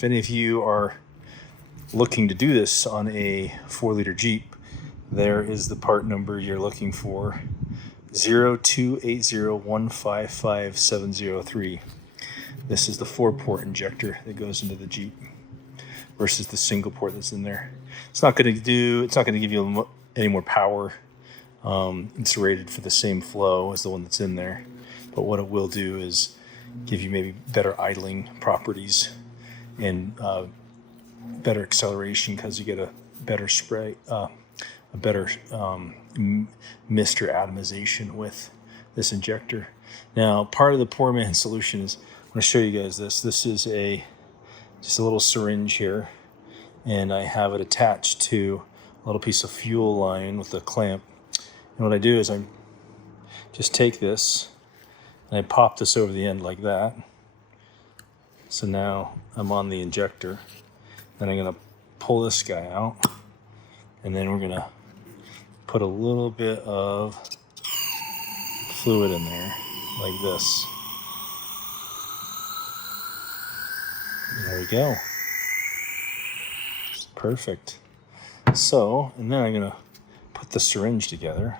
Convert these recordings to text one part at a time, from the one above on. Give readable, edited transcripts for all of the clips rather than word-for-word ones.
If any of you are looking to do this on a 4-liter Jeep, there is the part number you're looking for, 0280155703. This is the 4-port injector that goes into the Jeep versus the single port that's in there. It's not going to give you any more power. It's rated for the same flow as the one that's in there, but what it will do is give you maybe better idling properties and better acceleration, because you get a better spray, a better mist or atomization with this injector. Now, part of the poor man's solution is, I'm going to show you guys this. This is just a little syringe here, and I have it attached to a little piece of fuel line with a clamp. And what I do is I just take this and I pop this over the end like that. So now I'm on the injector. Then I'm going to pull this guy out, and then we're going to put a little bit of fluid in there like this. There we go. Perfect. So, and then I'm going to put the syringe together.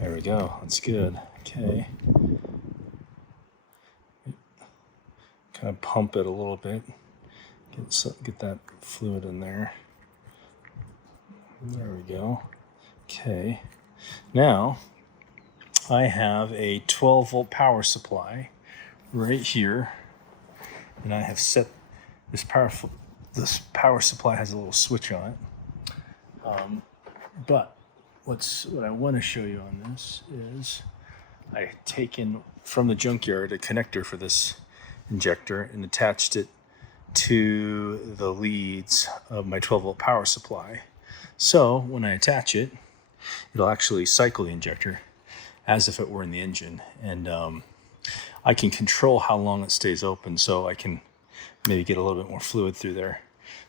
There we go. That's good. Okay. Kind of pump it a little bit. Get that fluid in there. There we go. Okay. Now, I have a 12-volt power supply right here, and I have set this power supply has a little switch on it. But what I want to show you on this is I taken from the junkyard a connector for this injector and attached it to the leads of my 12-volt power supply. So when I attach it, it'll actually cycle the injector as if it were in the engine, and I can control how long it stays open, so I can maybe get a little bit more fluid through there.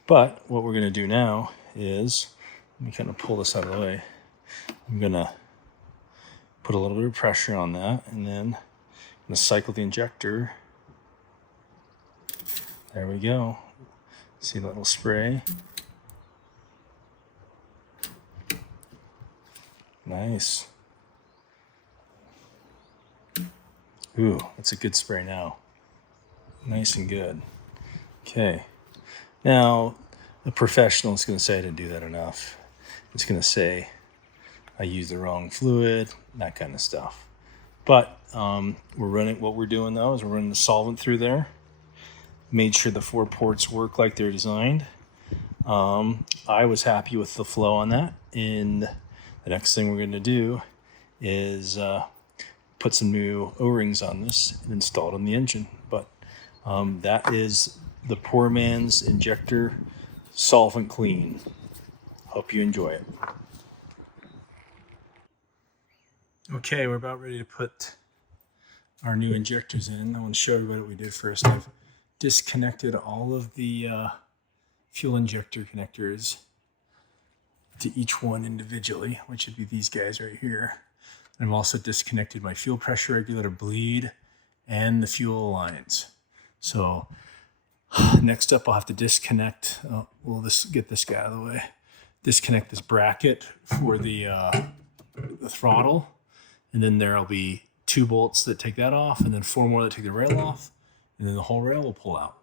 But what we're going to do now is, let me kind of pull this out of the way. I'm going to put a little bit of pressure on that, and then I'm going to cycle the injector. There we go. See that little spray? Nice. Ooh, that's a good spray now. Nice and good. Okay. Now, a professional is going to say I didn't do that enough. It's going to say I used the wrong fluid, that kind of stuff. But what we're doing though is we're running the solvent through there. Made sure the 4 ports work like they're designed. I was happy with the flow on that. And the next thing we're going to do is put some new O-rings on this and install it on the engine. But that is the poor man's injector solvent clean. Hope you enjoy it. Okay, we're about ready to put our new injectors in. I want to show everybody what we did first. I've disconnected all of the fuel injector connectors to each one individually, which would be these guys right here. And I've also disconnected my fuel pressure regulator bleed and the fuel lines. So next up, I'll have to disconnect. We'll just get this guy out of the way. Disconnect this bracket for the throttle, and then there'll be 2 bolts that take that off, and then 4 more that take the rail off, and then the whole rail will pull out.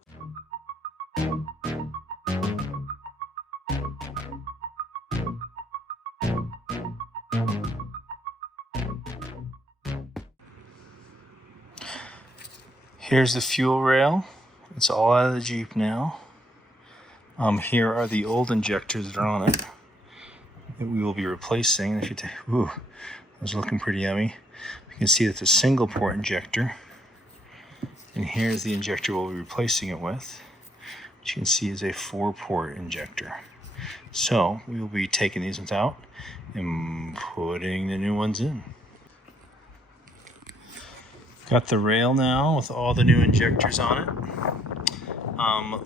Here's the fuel rail. It's all out of the Jeep now. Here are the old injectors that are on it that we will be replacing. If you ooh, that was looking pretty yummy. You can see it's a single port injector. And here's the injector we'll be replacing it with, which you can see is a 4-port injector. So we will be taking these ones out and putting the new ones in. Got the rail now with all the new injectors on it.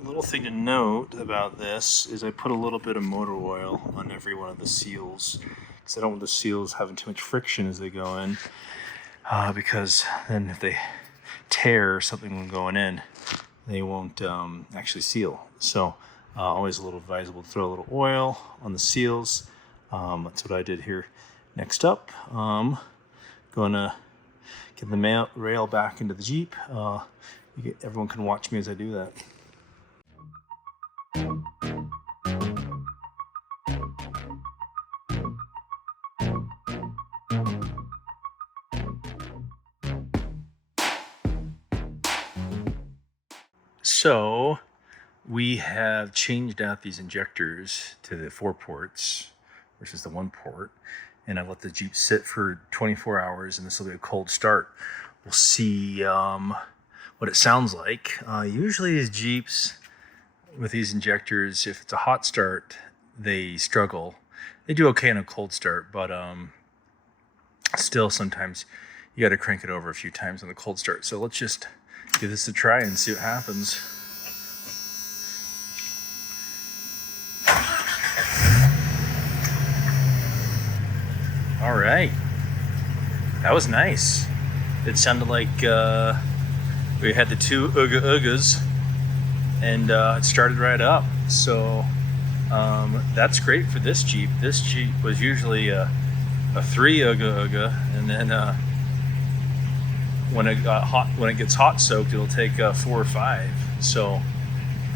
Little thing to note about this is I put a little bit of motor oil on every one of the seals, because I don't want the seals having too much friction as they go in, because then if they tear or something when going in, they won't actually seal. So always a little advisable to throw a little oil on the seals. That's what I did here. Next up, gonna get the rail back into the Jeep. Everyone can watch me as I do that. So we have changed out these injectors to the 4 ports versus the 1 port, and I've let the Jeep sit for 24 hours, and this will be a cold start. We'll see what it sounds like. Usually these Jeeps with these injectors, if it's a hot start, they struggle. They do okay in a cold start, but still sometimes you got to crank it over a few times on the cold start. So let's just give this a try and see what happens. All right, that was nice. It sounded like we had the 2 ooga-oogas, and it started right up. So that's great for this Jeep. This Jeep was usually a 3 ooga-ooga, and then when it gets hot soaked, it'll take 4 or 5. So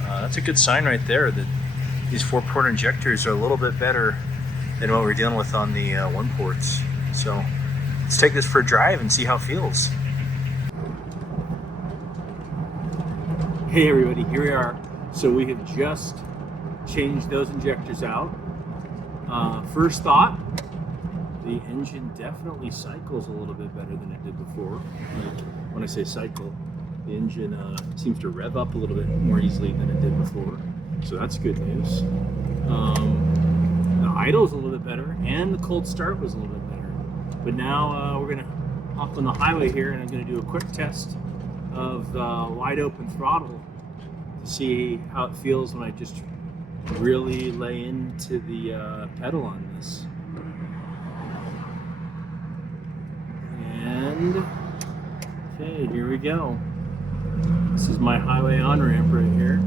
that's a good sign right there that these 4-port injectors are a little bit better than what we're dealing with on the 1 ports. So let's take this for a drive and see how it feels. Hey everybody, here we are. So we have just changed those injectors out. First thought, the engine definitely cycles a little bit better than it did before. When I say cycle, the engine seems to rev up a little bit more easily than it did before. So that's good news. The idle is a little bit better, and the cold start was a little bit better. But now we're gonna hop on the highway here, and I'm gonna do a quick test of wide open throttle to see how it feels when I just really lay into the pedal on this. And okay, here we go. This is my highway on-ramp right here.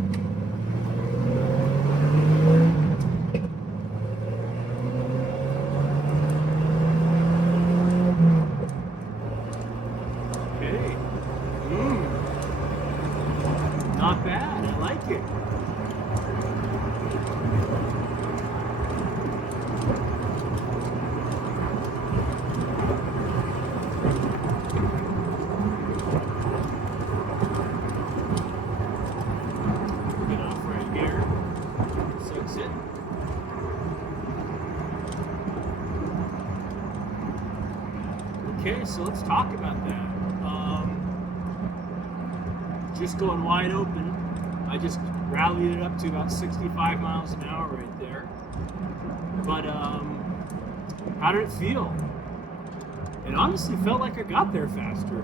Okay. Not bad, I like it. Okay, so let's talk about that. Just going wide open, I just rallied it up to about 65 miles an hour right there. But how did it feel? It honestly felt like I got there faster.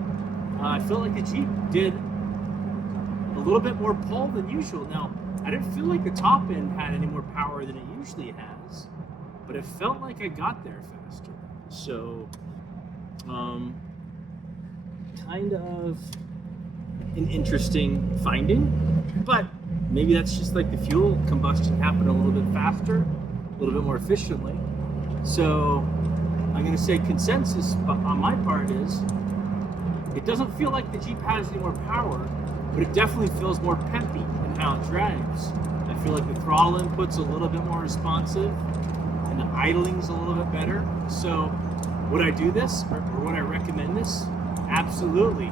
I felt like the Jeep did a little bit more pull than usual. Now, I didn't feel like the top end had any more power than it usually has, but it felt like I got there faster. So, kind of an interesting finding, but maybe that's just like the fuel combustion happened a little bit faster, a little bit more efficiently. So I'm going to say consensus on my part is it doesn't feel like the Jeep has any more power, but it definitely feels more peppy in how it drives. I feel like the throttle input's a little bit more responsive and the idling's a little bit better. So would I do this or would I recommend this? Absolutely.